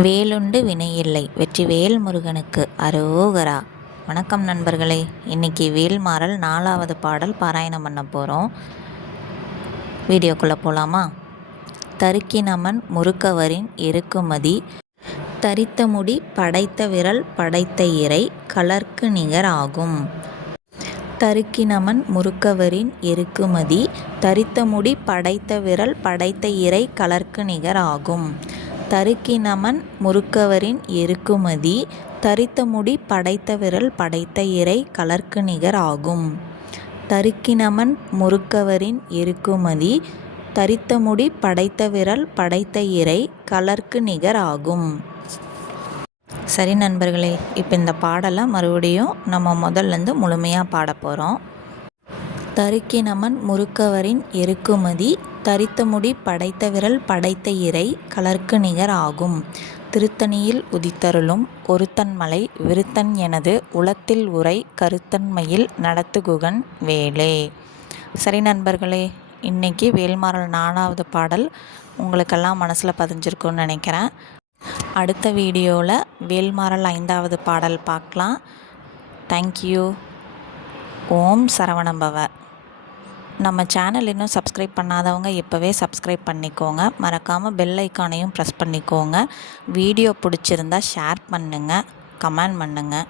வேலுண்டு வினையில்லை. வெற்றிவேல் முருகனுக்கு அரோகரா. வணக்கம் நண்பர்களே. இன்றைக்கி வேல்மாறல் 4வது பாடல் பாராயணம் பண்ண போகிறோம். வீடியோக்குள்ளே போகலாமா? தருக்கினமன் முறுக்கவரின் எருக்குமதி தரித்த முடி படைத்த விரல் படைத்த இறை கலர்க்கு நிகர் ஆகும். தருக்கினமன் முறுக்கவரின் எருக்குமதி தரித்த முடி படைத்த விரல் படைத்த இறை கலர்க்கு நிகர் ஆகும். தருக்கினமன் முறுக்கவரின் எருக்குமதி தரித்த முடி படைத்த விரல் படைத்த இறை கலர்க்கு நிகர் ஆகும். தருக்கினமன் முறுக்கவரின் எருக்குமதி தரித்த முடி படைத்த விரல் படைத்த இறை கலர்க்கு நிகர் ஆகும். சரி நண்பர்களே, இப்போ இந்த பாடலை மறுபடியும் நம்ம முதல்லேருந்து முழுமையாக பாட போகிறோம். தருக்கினமன் முறுக்கவரின் எருக்குமதி தரித்த முடி படைத்த விரல் படைத்த இறை கலர்க்கு நிகர் ஆகும். திருத்தணியில் உதித்தருளும் ஒருத்தன்மலை விருத்தன் எனது உளத்தில் உரை கருத்தன்மையில் நடத்துகுகன் வேலே. சரி நண்பர்களே, இன்றைக்கி வேல்மாறல் 4வது பாடல் உங்களுக்கெல்லாம் மனசில் பதிஞ்சிருக்குன்னு நினைக்கிறேன். அடுத்த வீடியோவில் வேல்மாறல் 5வது பாடல் பார்க்கலாம். தேங்க்யூ. ஓம் சரவணபவ. நம்ம சேனல் இன்னும் சப்ஸ்கிரைப் பண்ணாதவங்க இப்போவே சப்ஸ்கிரைப் பண்ணிக்கோங்க. மறக்காமல் பெல் ஐக்கானையும் ப்ரெஸ் பண்ணிக்கோங்க. வீடியோ பிடிச்சிருந்தா ஷேர் பண்ணுங்கள், கமெண்ட் பண்ணுங்கள்.